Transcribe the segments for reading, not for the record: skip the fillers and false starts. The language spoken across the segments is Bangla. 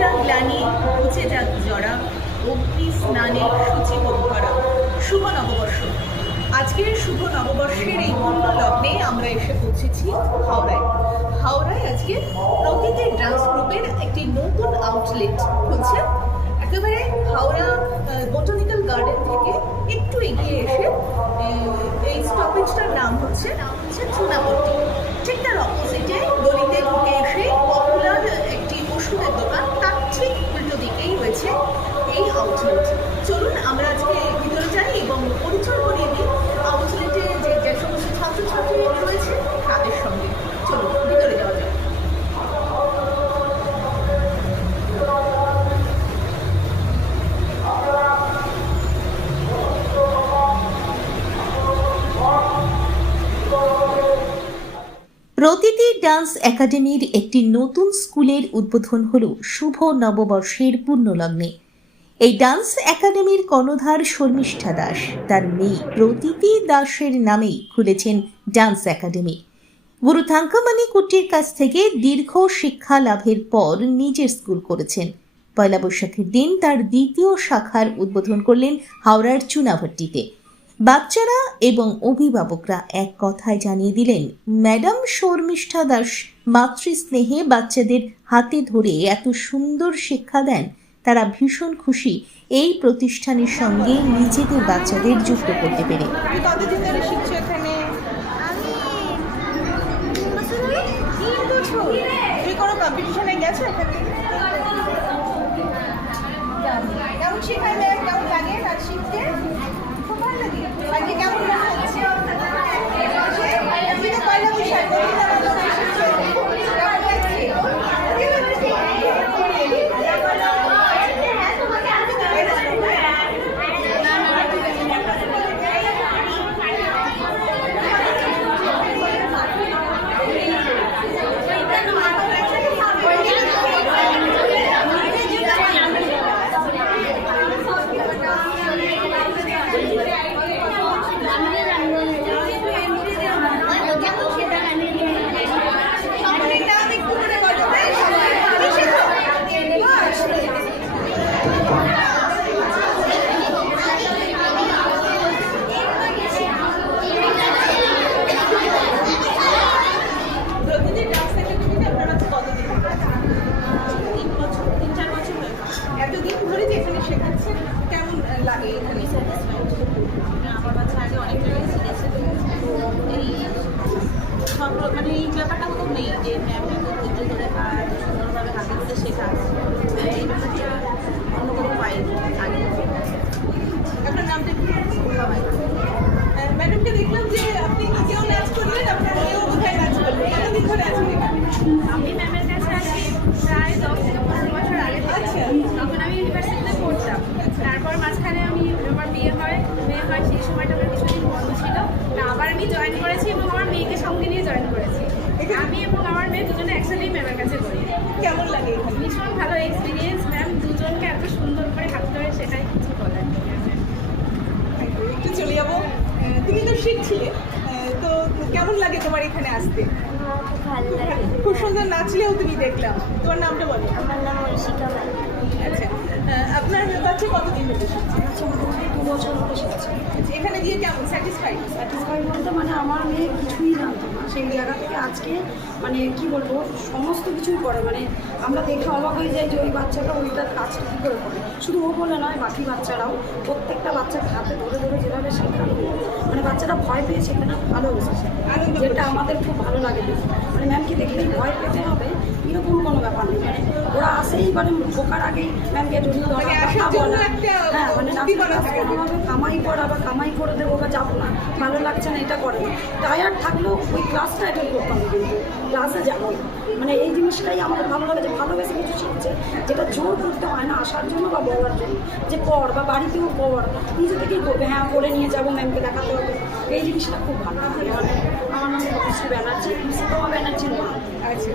যাক গ্লানি, ঘুচে যাক জরা, অগ্নি স্নানের সূচি হোক ভরা। শুভ নববর্ষ। আজকের শুভ নববর্ষের এই পূর্ণ লগ্নে আমরা এসে পৌঁছেছি হাওড়ায়। হাওড়ায় আজকে প্রকৃতি ডান্স গ্রুপের একটি নতুন আউটলেট খুলছে। একেবারে হাওড়া বোটানিক্যাল গার্ডেন থেকে একটু এগিয়ে এসে এই স্টপেজটার নাম হচ্ছে চুনাপট্টি। ঠিক তার অপোজিটে গলিতে ঢুকে এসে পপুলার একটি ওষুধের দোকান, তার ঠিক উল্টো দিকেই রয়েছে এই আউটলেট। চলুন আমরা আজকে ভিতরে যাই এবং পরিচয় করিয়ে দিই আউটলেটে যে সমস্ত ছাত্রছাত্রী রয়েছে তাদের সঙ্গে। চলুন ভিতরে যাওয়া যাক। প্রতিটি ডান্স একাডেমির একটি নতুন স্কুলের উদ্বোধন হলো শুভ নববর্ষের পূর্ণলগ্নে। এই ডান্স একাডেমির কর্ণধার শর্মিষ্ঠা দাস তার মেয়ে প্রতিটি দাসের নামেই খুলেছেন ডান্স একাডেমি। গুরু থাঙ্কামানি কুটির কাছ থেকে দীর্ঘ শিক্ষা লাভের পর নিজের স্কুল করেছেন। পয়লা বৈশাখের দিন তার দ্বিতীয় শাখার উদ্বোধন করলেন হাওড়ার চুনাভট্টিতে। বাচ্চারা এবং অভিভাবকরা এক কথায় জানিয়ে দিলেন, ম্যাডাম শর্মিষ্ঠা দাস মাতৃস্নেহে বাচ্চাদের হাতে ধরে এত সুন্দর শিক্ষা দেন, তারা ভীষণ খুশি এই প্রতিষ্ঠানের সঙ্গে নিজেদের বাচ্চাদের যুক্ত করতে পেরে। মানে এই ব্যাপারটা তো নেই যে ম্যামটা তো ধৈর্য ধরে আর সুন্দরভাবে হাতে ধরে শেখা, এই ব্যাপারটা অন্য কোনো পাইনি আগে। আপনার নামটা কি? ম্যাডামকে দেখলাম যে আপনি নিজেও নাচ করলেন, আপনার মেয়েও বোধহয় নাচ করলেন। কতদিন ধরে আছেন এখানে? আমি ম্যামের কাছে আসি প্রায় 10 থেকে 15 বছর আগে। আচ্ছা, তখন আমি ইউনিভার্সিটিতে পড়তাম। তারপর মাঝখানে আমার বিয়ে হয়, সেই সময়টা আমার কিছুদিন বন্ধ ছিল। আবার আমি জয়েন করেছি এবং আমার মেয়েকে সঙ্গে নিয়ে জয়েন করেছি। আমি এবং আমার মেয়ে দুজনে একসাথেই ম্যামের কাছে করি। কেমন লাগে এখানে? ভীষণ ভালো এক্সপিরিয়েন্স। ম্যাম দুজনকে এত সুন্দর করে হাত ধরে সেটাই কিছু বলার। একটু চলে যাবো। তুমি তো শিখছিলে, তো কেমন লাগে তোমার এখানে আসতে? খুব ভালো লাগে। খুব সুন্দর নাচলেও তুমি দেখলাম। তোমার নামটা বলো। আমার নাম ঐশিকা ম্যাম। আচ্ছা, আপনার বাচ্চা কতদিন ধরে শিখছে? আচ্ছা, মোটামুটি 2 বছর মতো শিখছে। এখানে গিয়ে কেমন স্যাটিসফাইড? স্যাটিসফাইড বলতে মানে আমার মেয়ে কিছুই জানতো না, সেই জায়গা থেকে আজকে মানে কি বলবো সমস্ত কিছুই করে। মানে আমরা দেখে অবাক হয়ে যাই যে ওই বাচ্চাটা ওইটার কাজটা কী করে করে। শুধু ও বলে নয়, বাকি বাচ্চারাও প্রত্যেকটা বাচ্চাকে হাতে ধরে ধরে যেভাবে শেখানো, মানে বাচ্চারা ভয় পেয়ে সেখানে ভালোবেসে শেখে, যেটা আমাদের খুব ভালো লাগে। মানে ম্যামকে দেখলেই ভয় পেতে হবে এরকম কোনো ব্যাপার নেই। মানে ওরা আসেই মানে ঢোকার আগেই ম্যামকে জড়িয়ে ধরা, কথা বলা, হ্যাঁ মানে কামাই করা বা কামাই করে দেবো বা যাবো না, ভালো লাগছে না এটা করে না। টায়ার্ড থাকলেও ওই ক্লাসটা অ্যাটেন্ড করতে হবে, কিন্তু ক্লাসে যাবো। মানে এই জিনিসটাই আমাদের ভালো লাগে যে ভালোবেসে কিছু শিখছে, যেটা জোর করতে হয় না আসার জন্য বা বলার জন্য যে পড়, বা বাড়িতেও পড়, নিজে থেকেই করবে। হ্যাঁ করে নিয়ে যাবো, ম্যামকে দেখাতে হবে, এই জিনিসটা খুব ভালো লাগে। আমার নাম শ্রী ব্যানার্জি, শ্রীতমা ব্যানার্জির মা। আচ্ছা,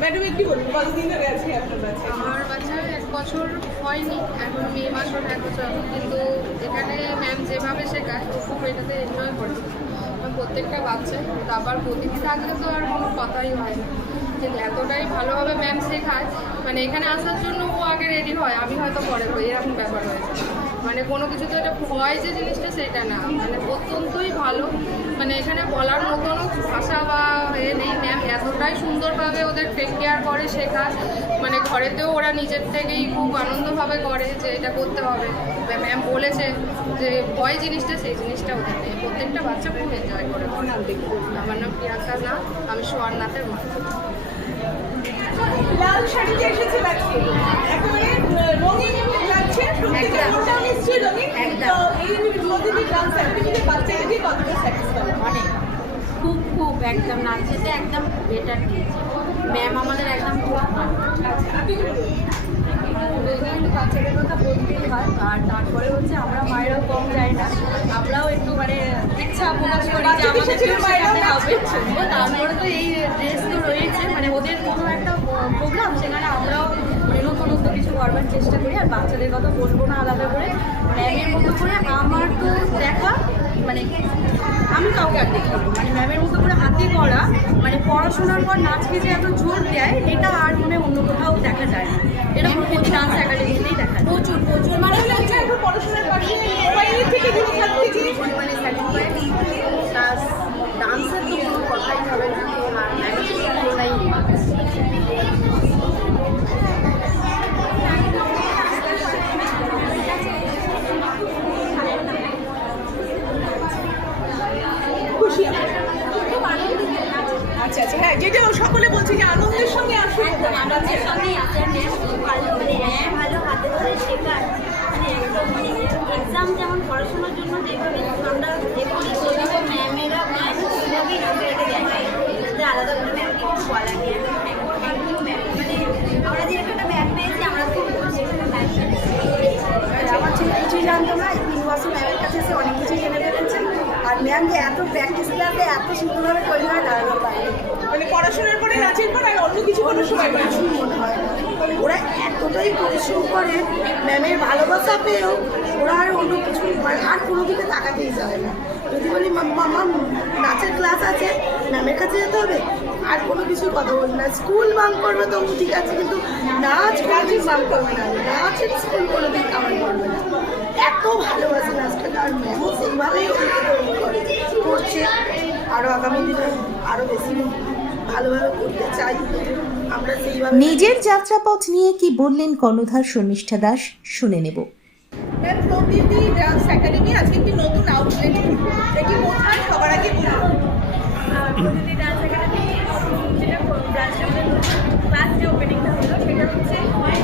ম্যাডাম একটু বলুন কতদিন ধরে আছে আপনার বাচ্চা? আমার বাচ্চার 1 বছর হয়নি, এখন মে মাস হলো 1 বছর। কিন্তু এখানে ম্যাম যেভাবে শেখায় ও খুব এটাতে এনজয় করেছে। প্রত্যেকটা বাচ্চা আবার প্রতিদিন থাকলে তো আর কোনো কথাই হয় না। কিন্তু এতটাই ভালোভাবে ম্যাম শেখায়, মানে এখানে আসার জন্য ও আগে রেডি হয়, আমি হয়তো পরে হই, এরকম ব্যাপার হয়েছে। মানে কোনো কিছু তো এটা ভয় যে জিনিসটা সেটা না, মানে অত্যন্তই ভালো। মানে এখানে বলার মতনও ভাষা বা নেই, ম্যাম এতটাই সুন্দরভাবে ওদের টেক কেয়ার করে, শেখায়। মানে ঘরেতেও ওরা নিজের থেকেই খুব আনন্দভাবে করে যে এটা করতে হবে। ম্যাম বলেছে যে ভয় জিনিসটা, সেই জিনিসটা ওদের নেই, প্রত্যেকটা বাচ্চা খুব এনজয় করে। আমার নাম প্রিয়াঙ্কা নাথ, আমি সোয়ারনাথের মা। লাল শাড়িতে এসেছে বাচ্চা, একেবারে রঙিন লাগছে, প্রত্যেকটা নিশ্চয়ই রঙিন। তো এই প্রতিটি ডান্স অ্যাক্টিভিটি বাচ্চাকে কতটা স্যাটিসফাই? অনেক খুব একদম নাচেতে একদম বেটার দিয়েছে ম্যাম আমাদের একদম খুব ভালো। কিন্তু বাচ্চাদের কথা বলতেই হয়। আর তারপরে হচ্ছে আমরা মায়েরাও কম যাই না, আমরাও একটু মানে ইচ্ছা প্রকাশ করি যে আমাদের শেখাতে হবে। তারপরে তো এই ড্রেস তো রয়েছে, মানে ওদের কোনো একটা প্রোগ্রাম, সেখানে আমরাও মানে নতুন কিছু করবার চেষ্টা করি। আর বাচ্চাদের কথা বলবো না আলাদা করে, ম্যামের মতো করে আমার তো দেখা মানে আমি কাউকে আর দেখি মানে ম্যামের মতো করে হাতে করা, মানে পড়াশোনার পর নাচকে যে এত জোর দেয় এটা আর মনে অন্য কোথাও দেখা যায় না। এরকম প্রতি ডান্স একাডেমিতেই দেখা যায়। প্রচুর মানে হচ্ছে এখন পড়াশোনার পাশে মোবাইলের থেকে দূরে থাকতে গিয়ে মানে স্যাটিসফাই প্লাস ডান্সের তো কোনো কথাই হবে না, আর ম্যামের পুরোটাই খুশি আমরা। আচ্ছা আচ্ছা, হ্যাঁ, যেটা সকলে বলছে যে আনন্দের সঙ্গে আসুন। আমাদের সঙ্গেই আছে ম্যাম খুব ভালো, মানে ম্যাম ভালো হাতে ধরে শেখায়, মানে একদম মানে এক্সাম যেমন পড়াশোনার জন্য যেভাবে আমরা এ করি তবুও ম্যামেরা ম্যাম ওইভাবেই আমাদেরকে দেখায়, যে আলাদা করে ম্যামকে কিছু বলা গিয়ে একদম ম্যাম মানে আমরা যে একটা ম্যাম পেয়েছি আমরা খুব খুশি। আমার ছেলে কিছুই জানতো না, 3 বছর ম্যামের কাছে এসে অনেক কিছুই জেনে ফেলেছে। আর ম্যাম যে এত প্র্যাকটিস ক্লাসে এত সুন্দরভাবে তৈরি হয় তার ব্যাপারে মানে পড়াশোনার পরে নাচের পর আর অন্য কিছু কোনো সময় পায় না। কিছুই মনে হয় না। ওরা এতটাই পরিশ্রম করে, ম্যামের ভালোবাসা পেয়েও ওরা আর অন্য কিছু আর কোনো দিকে তাকাতেই যায় না। যদি বলি মামা নাচের ক্লাস আছে ম্যামের কাছে যেতে হবে, আর কোনো কিছু কথা বলি না। স্কুল বাঙ্ক করবে তো ঠিক আছে, কিন্তু নাচ কোনোদিন বাঙ্ক করবে না, নাচের স্কুল কোনোদিন কামাই করবে না। এত ভালোবাসে নাচটাকে, আর ম্যামও সেইভাবেই ওদেরকে তৈরি করছে। আরও আগামী দিনে আরও বেশি ভালোভাবে করতে চাই আমরা সেইভাবে। নিজের যাত্রাপথ নিয়ে কি বললেন কর্ণধার শর্মিষ্ঠা দাস, শুনে নেব। ম্যাম, প্রতিটি ডান্স একাডেমি আজকে একটি নতুন আউটলেট, এটি কোথায় সবার আগে বলুন। প্রতিটি ডান্স একাডেমি যেটা ব্রাঞ্চে আমাদের ক্লাস যে ওপেনিংটা হলো সেটা হচ্ছে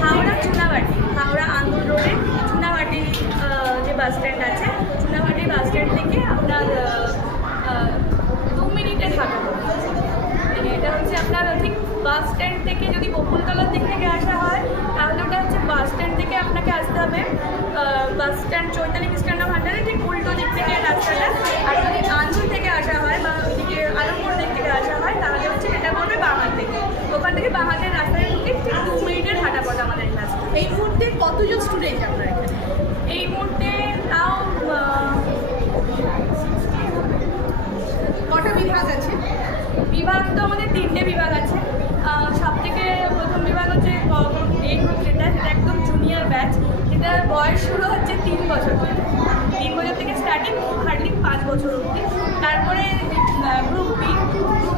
হাওড়া চুনাবাটি, হাওড়া আন্দোল রোডে চুনাবাটি যে বাস স্ট্যান্ড আছে, চুনাবাটি বাস স্ট্যান্ড থেকে আপনার 2 মিনিটের হাঁটা পড়বে। মানে এটা হচ্ছে আপনার ঠিক বাস স্ট্যান্ড থেকে যদি বকুলতলার দিক থেকে আসা হয় তাহলে ওটা হচ্ছে বাস স্ট্যান্ড থেকে আপনাকে আসতে হবে বাস স্ট্যান্ড চৈতালি খ্রিস্টান ভান্ডারে ঠিক উল্টো দিক থেকে রাস্তাটা। আর যদি আন্দুল থেকে আসা হয় বা ওদিকে আলমপুর দিক থেকে আসা হয় তাহলে হচ্ছে এটা করবে বাঁহাত থেকে, ওখান থেকে বাঁহাতের রাস্তায় ঢুকে ঠিক 2 মিনিটের হাঁটা পথ আমাদের ক্লাস। এই মুহূর্তে কতজন স্টুডেন্ট আপনার এখানে? এই মুহূর্তে তাও কটা বিভাগ আছে? বিভাগ তো আমাদের 3টে বিভাগ আছে। সব থেকে প্রথম বিভাগ হচ্ছে এই গ্রুপ, যেটা একদম জুনিয়র ব্যাচ, যেটার বয়স শুরু হচ্ছে 3 বছর থেকে। 3 বছর থেকে স্টার্টিং হার্ডলি 5 বছর অবধি। তারপরে গ্রুপ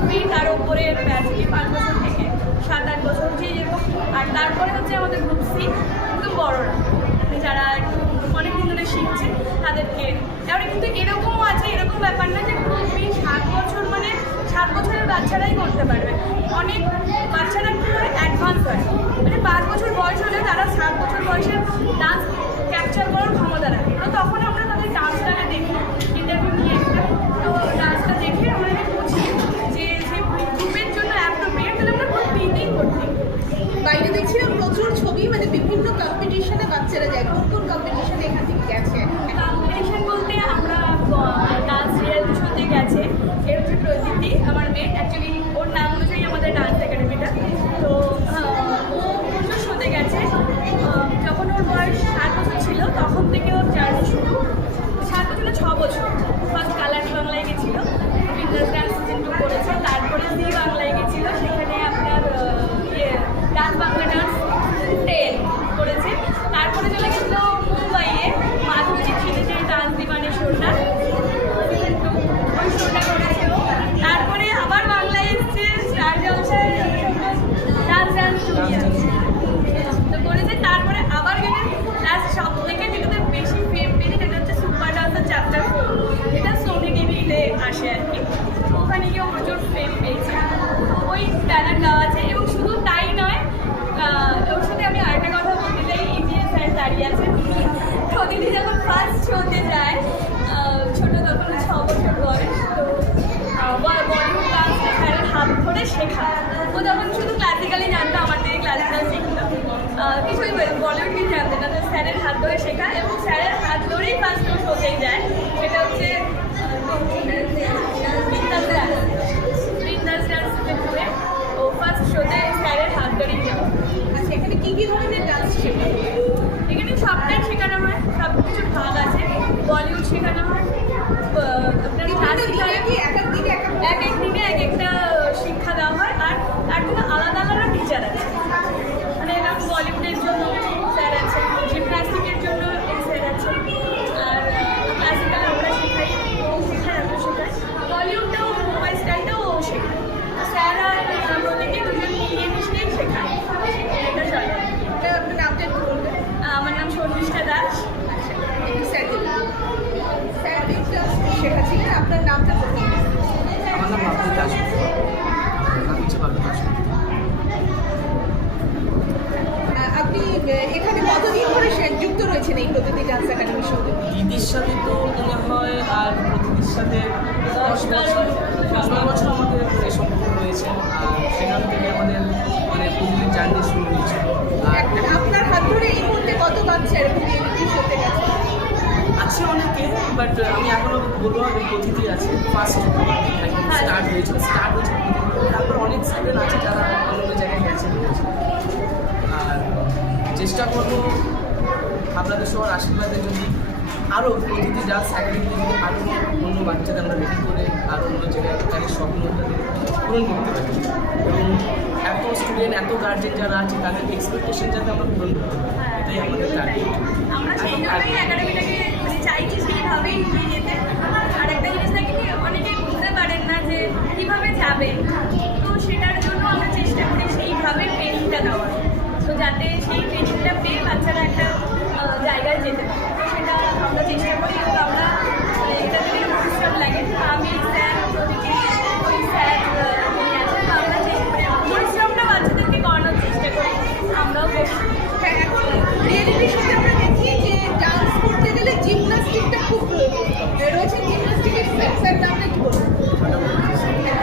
বি তার ওপরে ব্যাচ 5 বছর থেকে 7-8 বছর যে যেরকম। আর তারপরে হচ্ছে আমাদের গ্রুপ সি, কিন্তু বড়রা যারা একটু অনেকদিন ধরে শিখছে তাদেরকে। এবারে কিন্তু এরকমও আছে, এরকম ব্যাপার না যে গ্রুপ বি 7 বছর মানে 7 বছরের বাচ্চারাই করতে পারবে। অনেক বাচ্চারা কী হয় অ্যাডভান্স হয়, মানে 5 বছর বয়স হলে তারা 7 বছর বয়সের ডান্স ক্যাপচার করার ক্ষমতা রাখে। তো তখন আমরা তাদের ডান্সটাকে দেখি, ইন্টারভিউ নিয়ে একটা, তো ডান্সটা দেখে আমরা বুঝি যে গ্রুপের জন্য অ্যাপ্রোপ্রিয়েট, তাহলে আমরা গ্রুপ বিতেই করছি। বাইরে দেখছিলাম প্রচুর ছবি, মানে বিভিন্ন কম্পিটিশনে বাচ্চারা যায়। কোন কোন কম্পিটিশনে এখান থেকে গেছে? কম্পিটিশন বলতে আমরা ডান্স রিয়েলিটি শোতে গেছে। এর হচ্ছে প্রদীপ্তি আমার মেয়ে, অ্যাকচুয়ালি ওর নাম অনুযায়ী আমাদের ডান্স একাডেমিটা। তো ও প্রচুর শোতে গেছে। যখন ওর বয়স 7 বছর ছিল তখন থেকে ওর জার্নি শুরু। 7 বছর না 6 বছর ফার্স্ট কালার বাংলায় গেছিলো, বিন্দাস ডান্স সিজন 2 করেছে। তারপরে জি বাংলায় গেছিলো, সেখানে আপনার কি কি ধরনের ডান্স শেখানো হয়? এখানে সবটাই শেখানো হয়, সব কিছু ভাগ আছে। বলিউড শেখানো হয়, আপনার বিভিন্ন দিনে কি এক এক দিনে এক এক দিনে এক একটা শিক্ষা দেওয়া হয়। আর তার জন্য আলাদা আলাদা টিচার আছে। মানে এরকম বলিউডের জন্য স্যার আছে, জিমন্যাস্টিকের জন্য স্যার আছে, আর ক্লাসিক্যাল আমরা শেখাই, ও শেখায়, আমরা শেখাই। বলিউডটাও মোবাইল স্টাইলটাও ও শেখায়। স্যার আর প্রতিটি দুজন মিলিয়ে মিশিয়েই শেখায়। এটা চলে। আপনার নামটা একটু বলবেন। আমার নাম শর্মিষ্ঠা দাস। একটু স্যার স্যার শেখাচ্ছিলেন, আপনার নামটা বলবেন। আমার নাম বাবু দাস। নাম হচ্ছে বাবু দাস। আপনি এখানে কতদিন ধরে যুক্ত রয়েছেন এই প্রতিটি ডান্স একাডেমির সঙ্গে? দিদির সাথে তো মনে হয় আর প্রতিদির সাথে 10 বছর আমাদের সম্পর্ক রয়েছে। আর সেখান থেকে আমাদের মানে প্রতিদিন জার্নি শুরু হয়েছিল। আর আপনার হাত ধরে এই মুহূর্তে কত বাচ্চা এরকম রিয়েলিটি শোতে গেছে? আছে অনেকে, বাট আমি এখনো বলবো যে প্রতিটি আছে। ফার্স্ট স্টার্ট হয়েছে তারপর অনেক স্টুডেন্ট আছে যারা অন্য জায়গায় গেছে। আর চেষ্টা করবো আপনাদের সবার আশীর্বাদে যদি আরও প্রতিটি ডান্স একাডেমি যদি আরও অন্য বাচ্চাদের আমরা রেডি করে আরও অন্য জায়গায় তাদের স্বপ্ন তাদের পূরণ করতে পারি, এবং এত স্টুডেন্ট এত গার্জেন যারা আছে তাদের এক্সপেকটেশন যাতে আমরা পূরণ করতে পারি, এটাই আমাদের টার্গেট। আমরা সেই জন্যই একাডেমিটাকে মানে চাইছি সেইভাবেই নিয়ে যেতে। আর একটা জিনিস থাকে কি, অনেকেই বুঝতে পারেন না যে কীভাবে যাবেন, তো সেটার জন্য আমরা চেষ্টা করি সেইভাবে ট্রেনিংটা দেওয়ার, তো যাতে সেই ট্রেনিংটা পেয়ে বাচ্চারা একটা জায়গায় যেতে পারে। তো সেটা আমরা চেষ্টা করি, এবং আমরা এটা থেকে পরিশ্রম লাগে। আমি স্যার প্রতিটি ওই স্যার যিনি আছেন, তো আমরা চেষ্টা করি পরিশ্রমটা বাচ্চাদেরকে করানোর চেষ্টা করি, আমরাও করি। হ্যাঁ, এখন রিয়েলিটি শোতে আমরা দেখি যে ডান্স করতে গেলে জিমন্যাস্টিকটা খুব প্রয়োজন রয়েছে। জিমন্যাস্টিকের স্যার নামটা কি বলবেন?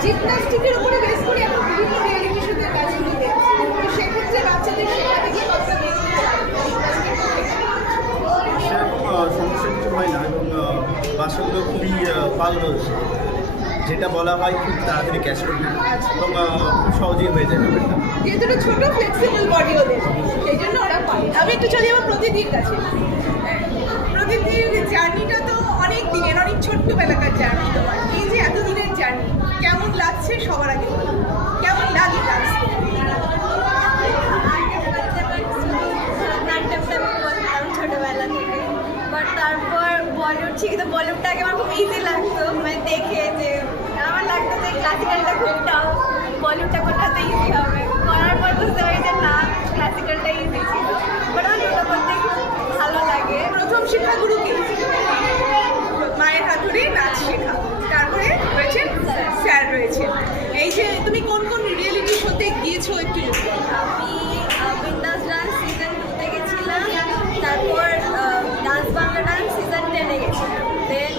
জিমন্যাস্টিকের উপরে বেস করে এখন বিভিন্ন রিয়েলিটি শোতে কাজগুলো দেখছি, তো সেক্ষেত্রে বাচ্চাদের শেখাতে গিয়ে কতটা বেশি সেরকম সমস্যা কিছু হয় না, এবং বাচ্চাগুলো খুবই পারদর্শী, যেটা বলা হয় খুব তাড়াতাড়ি ক্যাচ করবে এবং খুব সহজেই হয়ে যায় ব্যাপারটা। যেহেতু একটা ছোট ফ্লেক্সিবল বডি ওদের, সেই জন্য ওরা পারে। আমি একটু চলি আমার প্রতিদিন কাছে। প্রতিদিন জার্নিটা তো অনেক দিনের, অনেক ছোট্টবেলাকার জার্নি। তোমার এই যে এতদিনের জার্নি কেমন লাগছে সবার আগে বলো। কেমন লাগে ডান্স? নাটকটা আমি করতাম ছোটোবেলা থেকে, বাট তারপর বলিউড শিখে, তো বলিউডটাকে আমার খুব ইজি লাগতো, মানে দেখে যে আমার লাগতো যে ক্লাসিক্যালটা খুব টাফ, বলিউডটা করতে ইজি হবে। করার পর বুঝতে পারি যে না, ক্লাসিক্যালটা ইজি ছিল, বাট আমার দুটো করতে খুব ভালো লাগে। প্রথম শিক্ষাগুরু কি? মায়ের হাত ধরে নাচ শেখা, তারপরে রয়েছে স্যার রয়েছে। এই যে তুমি কোন কোন রিয়েলিটি শোতে গিয়েছো একটু বলো। আমি বিন্দাস ডান্স সিজন 2-তে গেছিলাম, তারপর ডান্স বাংলা ডান্স সিজন 10-এ গেছিলাম, দেন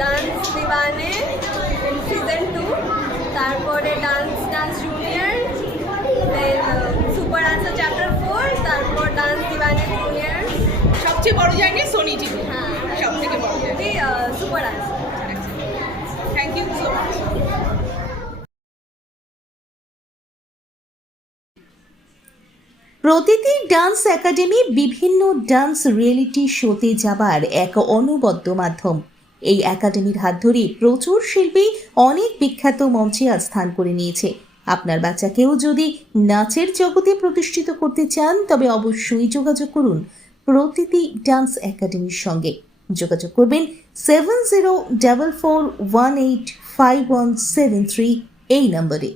ডান্স দিওয়ানে সিজন 2, তারপরে ডান্স জুনিয়র, দেন সুপার ডান্সার চ্যাপ্টার 4, তারপর ডান্স দিওয়ানে জুনিয়র। সবচেয়ে বড় জার্নি সোনি টিভি, হ্যাঁ, সব থেকে বড় journey. Super dancer. Thank you so much. প্রতিটি ডান্স একাডেমি বিভিন্ন ডান্স রিয়েলিটি শোতে যাবার এক অনবদ্য মাধ্যম। এই একাডেমির হাত ধরে প্রচুর শিল্পী অনেক বিখ্যাত মঞ্চে আজ স্থান করে নিয়েছে। আপনার বাচ্চাকেও যদি নাচের জগতে প্রতিষ্ঠিত করতে চান তবে অবশ্যই যোগাযোগ করুন প্রতিটি ডান্স একাডেমির সঙ্গে। যোগাযোগ করবেন 7044185173 এই নম্বরে।